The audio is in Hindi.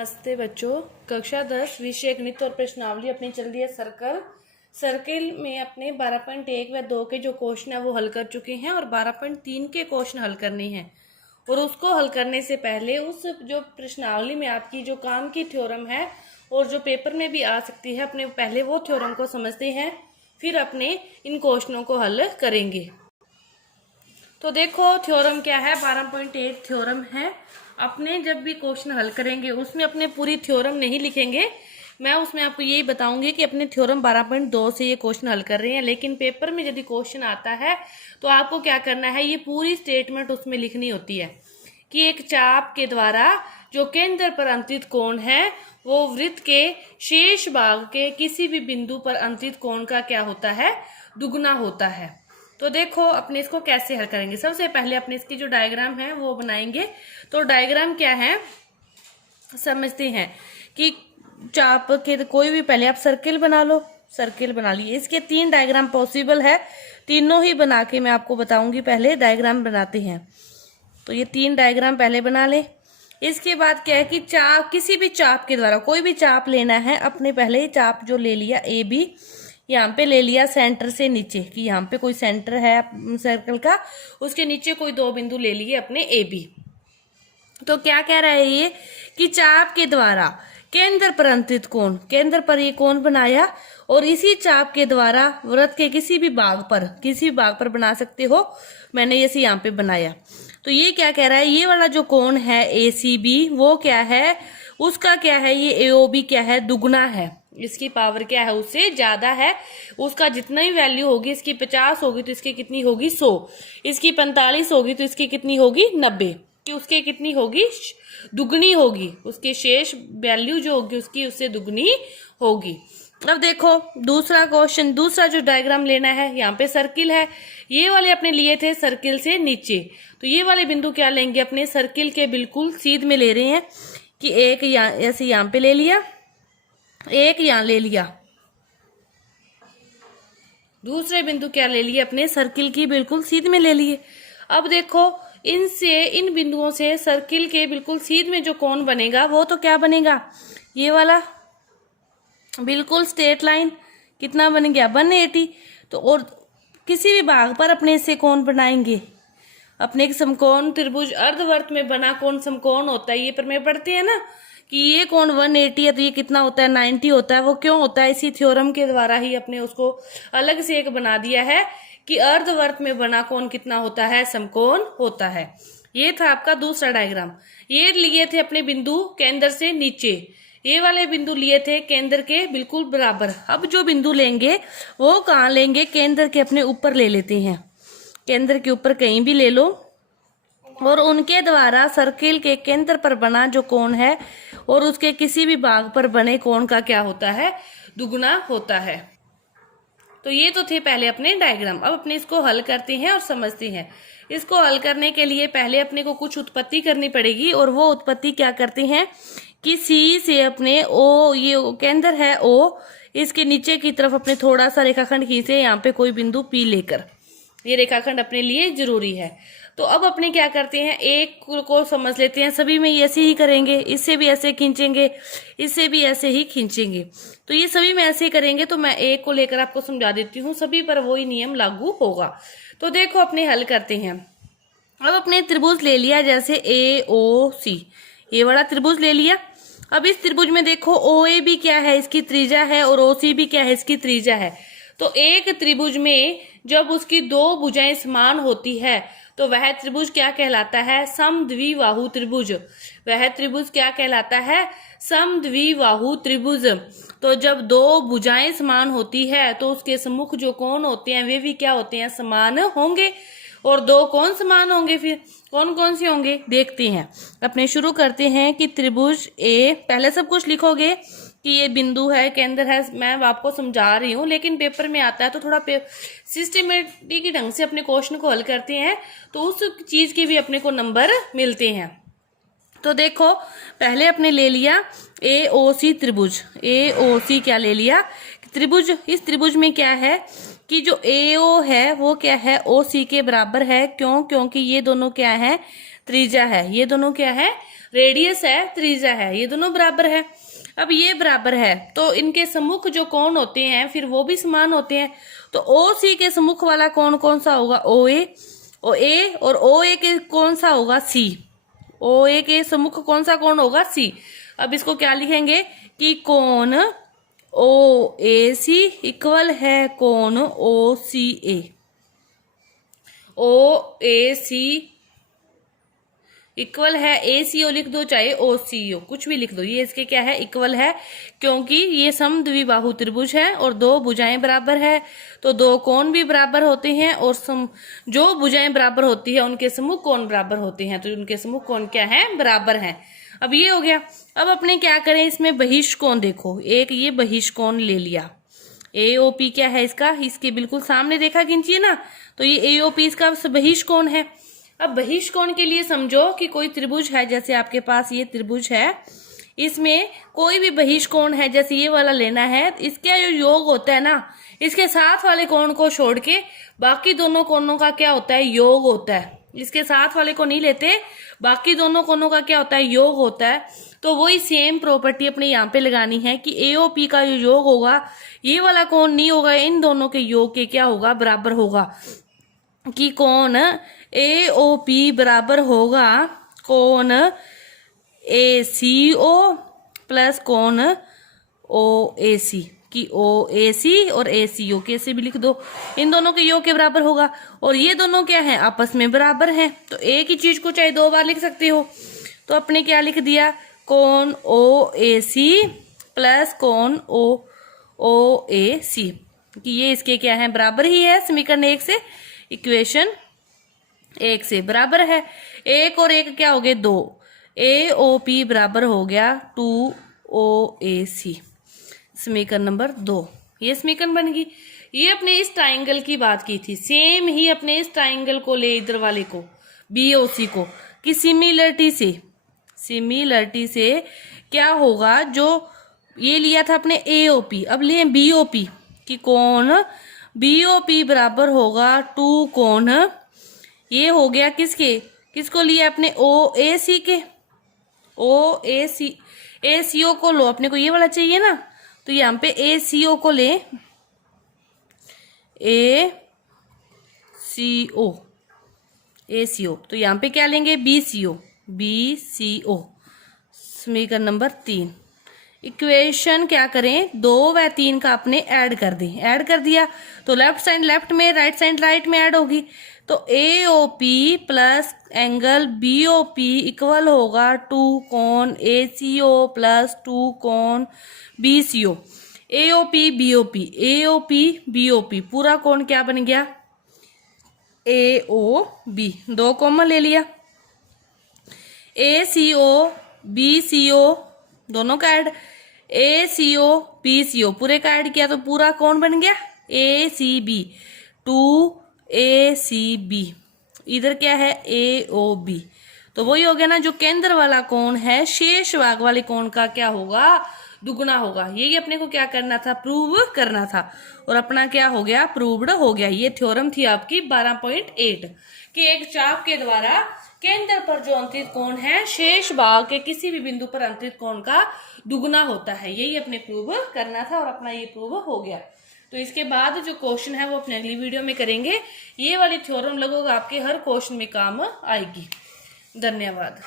नमस्ते बच्चों। कक्षा 10 विषय गणित और प्रश्नावली अपनी चल रही है सर्कल। सर्किल में अपने 12.1 व 2 के जो क्वेश्चन है वो हल कर चुके हैं और 12.3 के क्वेश्चन हल करने हैं। और उसको हल करने से पहले उस जो प्रश्नावली में आपकी जो काम की थ्योरम है और जो पेपर में भी आ सकती है, अपने पहले वो थ्योरम को समझते हैं, फिर अपने इन क्वेश्चनों को हल करेंगे। तो देखो थ्योरम क्या है, 12.8 थ्योरम है। अपने जब भी क्वेश्चन हल करेंगे उसमें अपने पूरी थ्योरम नहीं लिखेंगे। मैं उसमें आपको यही बताऊंगी कि अपने थ्योरम 12.2 से ये क्वेश्चन हल कर रहे हैं, लेकिन पेपर में यदि क्वेश्चन आता है तो आपको क्या करना है, ये पूरी स्टेटमेंट उसमें लिखनी होती है कि एक चाप के द्वारा जो केंद्र पर अंतित कोण है वो वृत्त के शेष भाग के किसी भी बिंदु पर अंतित कोण का क्या होता है, दुगुना होता है। तो देखो अपने इसको कैसे हल करेंगे। सबसे पहले अपने इसकी जो डायग्राम है वो बनाएंगे। तो डायग्राम क्या है समझते हैं कि चाप के कोई भी, पहले आप सर्किल बना लो। सर्किल बना लिए, इसके 3 डायग्राम पॉसिबल है, तीनों ही बना के मैं आपको बताऊंगी। पहले डायग्राम बनाते हैं, तो ये 3 डायग्राम पहले बना ले। इसके बाद क्या है कि चाप, किसी भी चाप के द्वारा कोई भी चाप लेना है। अपने पहले ही चाप जो ले लिया ए बी, यहाँ पे ले लिया सेंटर से नीचे, कि यहाँ पे कोई सेंटर है सर्कल का, उसके नीचे कोई 2 बिंदु ले लिए अपने ए बी। तो क्या कह रहा है ये कि चाप के द्वारा केंद्र पर अंतित कोण, केंद्र पर ये कोण बनाया और इसी चाप के द्वारा वृत्त के किसी भी भाग पर बना सकते हो। मैंने इसे यहाँ पे बनाया। तो ये क्या कह रहा है, ये वाला जो कोण है ए सी बी, वो क्या है, उसका क्या है, ये एओबी क्या है, दुगुना है। इसकी पावर क्या है, उससे ज्यादा है। उसका जितना ही वैल्यू होगी, इसकी 50 होगी तो इसकी कितनी होगी 100, इसकी 45 होगी तो इसकी कितनी होगी 90, कि उसके कितनी होगी, दुगनी होगी। उसके शेष वैल्यू जो होगी उसकी उससे दुगनी होगी। अब देखो दूसरा क्वेश्चन, दूसरा जो डायग्राम लेना है, यहाँ पे सर्किल है, ये वाले अपने लिए थे सर्किल से नीचे। तो ये वाले बिंदु क्या लेंगे, अपने सर्किल के बिल्कुल सीध में ले रहे हैं कि एक ऐसे यहाँ पे ले लिया, एक यहाँ ले लिया, दूसरे बिंदु क्या ले लिए, अपने सर्किल की बिल्कुल सीध में ले लिए। अब देखो इन बिंदुओं से सर्किल के बिल्कुल सीध में जो कोण बनेगा वो तो क्या बनेगा, ये वाला बिल्कुल स्ट्रेट लाइन। कितना बन गया 180। तो और किसी भी भाग पर अपने से कोण बनाएंगे। अपने एक समकोण त्रिभुज अर्धवर्त में बना कोण समकोण होता है, ये पर में पढ़ते हैं ना कि ये कोण 180 है तो ये कितना होता है 90 होता है। वो क्यों होता है, इसी थ्योरम के द्वारा ही अपने उसको अलग से एक बना दिया है कि अर्धवर्त में बना कोण कितना होता है, समकोण होता है। ये था आपका दूसरा डायग्राम। ये लिए थे अपने बिंदु केंद्र से नीचे, ये वाले बिंदु लिए थे केंद्र के बिल्कुल बराबर। अब जो बिंदु लेंगे वो कहाँ लेंगे, केंद्र के अपने ऊपर ले लेते हैं। केंद्र के ऊपर कहीं भी ले लो और उनके द्वारा सर्किल के केंद्र पर बना जो कोण है और उसके किसी भी भाग पर बने कोण का क्या होता है, दुगुना होता है। तो ये तो थे पहले अपने डायग्राम। अब अपने इसको हल करते हैं और समझते हैं। इसको हल करने के लिए पहले अपने को कुछ उत्पत्ति करनी पड़ेगी, और वो उत्पत्ति क्या करते हैं कि सी से अपने ओ, ये केंद्र है ओ, इसके नीचे की तरफ अपने थोड़ा सा रेखाखंड खींचे, यहाँ पे कोई बिंदु पी लेकर। ये रेखाखंड अपने लिए जरूरी है। तो अब अपने क्या करते हैं, एक को समझ लेते हैं। सभी में ऐसे ही करेंगे, इससे भी ऐसे खींचेंगे, इससे भी ऐसे ही खींचेंगे। तो ये सभी में ऐसे करेंगे। तो मैं एक को लेकर आपको समझा देती हूँ, सभी पर वही नियम लागू होगा। तो देखो अपने हल करते हैं। अब अपने त्रिभुज ले लिया, जैसे ए ओ सी, ये वाला त्रिभुज ले लिया। अब इस त्रिभुज में देखो ओ ए भी क्या है, इसकी त्रिज्या है, और ओ सी भी क्या है, इसकी त्रिज्या है। तो एक त्रिभुज में जब उसकी 2 भुजाएं समान होती है तो वह त्रिभुज क्या कहलाता है, समद्विबाहु त्रिभुज। वह त्रिभुज क्या कहलाता है, समद्विबाहु त्रिभुज। तो जब 2 भुजाएं समान होती है तो उसके सम्मुख जो कोण होते हैं वे भी क्या होते हैं, समान होंगे। और 2 कोण समान होंगे, फिर कौन कौन से होंगे देखते हैं। अपने शुरू करते हैं कि त्रिभुज ए, पहले सब कुछ लिखोगे कि ये बिंदु है, केंद्र है। मैं आपको समझा रही हूँ, लेकिन पेपर में आता है तो थोड़ा सिस्टमेटिक ढंग से अपने क्वेश्चन को हल करते हैं तो उस चीज के भी अपने को नंबर मिलते हैं। तो देखो पहले अपने ले लिया ए ओ सी त्रिभुज। ए ओ सी क्या ले लिया, त्रिभुज। इस त्रिभुज में क्या है कि जो ए ओ है वो क्या है, ओ सी के बराबर है। क्यों, क्योंकि ये दोनों क्या है, त्रिज्या है। ये दोनों क्या है, रेडियस है, त्रिज्या है, ये दोनों बराबर है। अब ये बराबर है तो इनके सम्मुख जो कोण होते हैं फिर वो भी समान होते हैं। तो ओ सी के सम्मुख वाला कोण कौन सा होगा, ओ ए, और ओ ए के कौन सा होगा, सी। ओ ए के सम्मुख कौन सा कोण होगा, सी। अब इसको क्या लिखेंगे कि कोण ओ ए सी इक्वल है कोण ओ सी ए। ओ ए सी इक्वल है, ए सी ओ लिख दो चाहे ओ सी ओ, कुछ भी लिख दो, ये इसके क्या है, इक्वल है, क्योंकि ये समद्विबाहु त्रिभुज है और दो भुजाएं बराबर है तो दो कोण भी बराबर होते हैं और जो भुजाएं बराबर होती है उनके सम्मुख कोण बराबर होते हैं, तो उनके सम्मुख कोण क्या है, बराबर है। अब ये हो गया। अब अपने क्या करें, इसमें बहिष्कोण देखो, एक ये बहिष्कोण ले लिया, एओपी क्या है इसका, इसके बिल्कुल सामने रेखा खींचिए ना, तो ये एओपी इसका बहिष्कोण है। अब बहिष्कोण के लिए समझो कि कोई त्रिभुज है, जैसे आपके पास ये त्रिभुज है, इसमें कोई भी बहिष्कोण है, जैसे ये वाला लेना है, इसका जो योग होता है ना, इसके साथ वाले कोण को छोड़ के बाकी दोनों कोणों का क्या होता है, योग होता है। इसके साथ वाले को नहीं लेते, बाकी दोनों कोणों का क्या होता है, योग होता है। तो वही सेम प्रॉपर्टी अपने यहाँ पे लगानी है कि एओपी का जो योग होगा, ये वाला कोण नहीं होगा, इन दोनों के योग के क्या होगा, बराबर होगा, कि कोण एओपी बराबर होगा कोण एसीओ प्लस कोण ओएसी, कि ओएसी और एसीओ कैसे भी लिख दो, इन दोनों के योग के बराबर होगा। और ये दोनों क्या है, आपस में बराबर हैं, तो एक ही चीज को चाहे दो बार लिख सकते हो। तो अपने क्या लिख दिया, कोण ओएसी प्लस कोण ओएसी, कि ये इसके क्या है, बराबर ही है, समीकरण 1 से, इक्वेशन 1 से बराबर है। एक और एक क्या हो गए, 2, एओपी बराबर हो गया 2ओएसी, समीकरण नंबर 2, ये समीकरण बन गई। ये अपने इस ट्राइंगल की बात की थी, सेम ही अपने इस ट्राइंगल को ले, इधर वाले को बीओसी को, कि सिमिलरिटी से क्या होगा, जो ये लिया था अपने एओपी, अब लिए बीओपी, कि कोण बीओपी बराबर होगा 2 कोण, ये हो गया किसको लिया अपने ओएसी के, ओएसी, एसीओ को लो, अपने को ये वाला चाहिए ना, तो यहाँ पे एसीओ को ले, एसीओ, तो यहाँ पे क्या लेंगे, बीसीओ, समीकरण नंबर 3। इक्वेशन क्या करें, 2 व 3 का अपने ऐड कर दें, ऐड कर दिया तो लेफ्ट साइड लेफ्ट में, राइट साइड राइट में ऐड होगी, तो AOP plus angle BOP equal होगा 2 कोण एसीओ प्लस 2 कोण बीसीओ। एओपी बीओपी पूरा कोण क्या बन गया, एओबी, 2 कॉमन ले लिया, एसीओ बीसीओ दोनों का ऐड, एसीओ बीसीओ पूरे का ऐड किया तो पूरा कौन बन गया, एसीबी, 2ACB, इधर क्या है, AOB, तो वही हो गया ना, जो केंद्र वाला कोण है शेष भाग वाले कोण का क्या होगा, दुगुना होगा। यही अपने को क्या करना था, प्रूव करना था, और अपना क्या हो गया, प्रूव्ड हो गया। ये थ्योरम थी आपकी 12.8 कि एक चाप के द्वारा केंद्र पर जो अंतरित कोण है शेष भाग के किसी भी बिंदु पर अंतरित कोण का दुगुना होता है, यही अपने प्रूव करना था, और अपना ये प्रूव हो गया। तो इसके बाद जो क्वेश्चन है वो अपने अगली वीडियो में करेंगे। ये वाली थ्योरम लगभग आपके हर क्वेश्चन में काम आएगी। धन्यवाद।